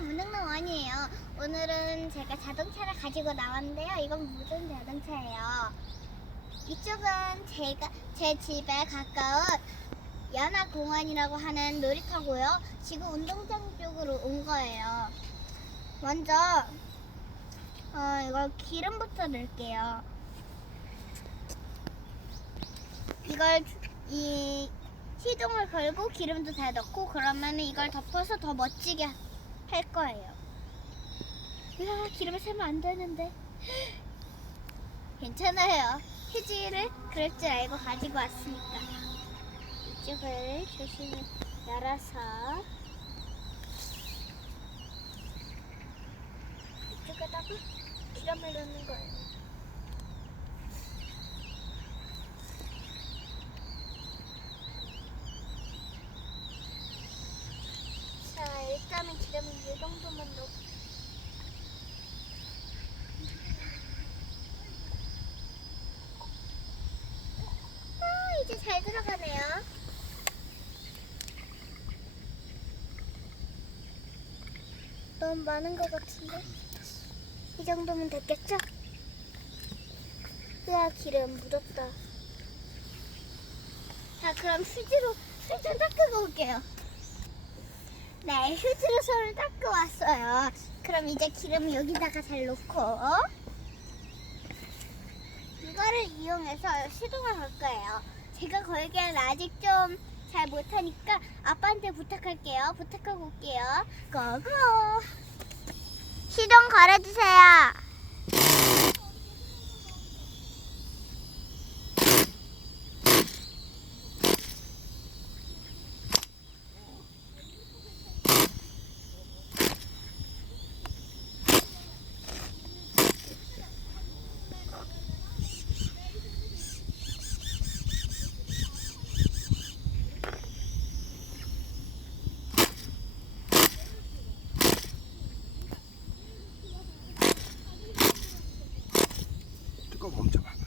무능능 원이에요. 오늘은 제가 자동차를 가지고 나왔는데요. 이건 무슨 자동차예요. 이쪽은 제가 제 집에 가까운 연화공원이라고 하는 놀이터고요. 지금 운동장 쪽으로 온 거예요. 먼저 어, 이거 기름부터 넣을게요. 이걸 주- 이 시동을 걸고 기름도 다 넣고 그러면 이걸 덮어서 더 멋지게 할 거예요. 으아, 기름을 세면 안 되는데. 괜찮아요. 휴지를 그럴 줄 알고 가지고 왔으니까. 이쪽을 조심히 열어서 이쪽에다가 기름을 넣는 거예요. 자, 일단은 기름을 이 정도만 넣고. 아, 이제 잘 들어가네요. 너무 많은 것 같은데? 이 정도면 됐겠죠? 으아, 기름 묻었다. 자, 그럼 휴지로, 휴지로 닦고 올게요. 네, 휴지로 손을 닦고 왔어요. 그럼 이제 기름 여기다가 잘 놓고 이거를 이용해서 시동을 걸 거예요. 제가 걸기엔 아직 좀 잘 못하니까 아빠한테 부탁할게요. 부탁하고 올게요. 고고! 시동 걸어주세요. 뚜껑 멈춰봐.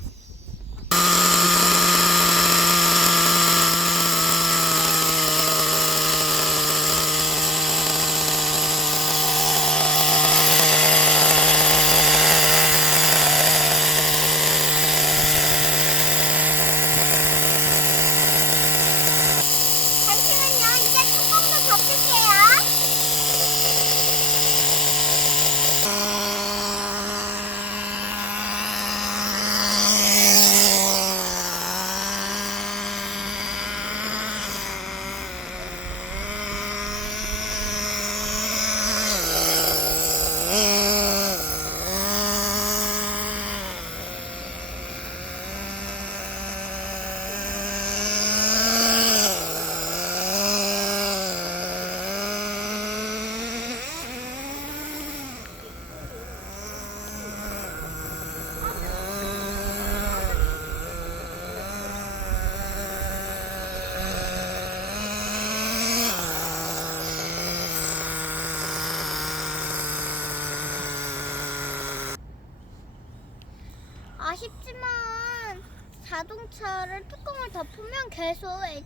아쉽지만 자동차를 뚜껑을 덮으면 계속 에-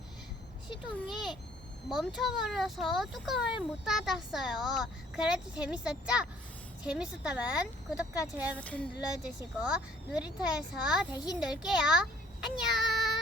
시동이 멈춰버려서 뚜껑을 못 닫았어요. 그래도 재밌었죠? 재밌었다면 구독과 좋아요 버튼 눌러주시고 놀이터에서 대신 놀게요. 안녕!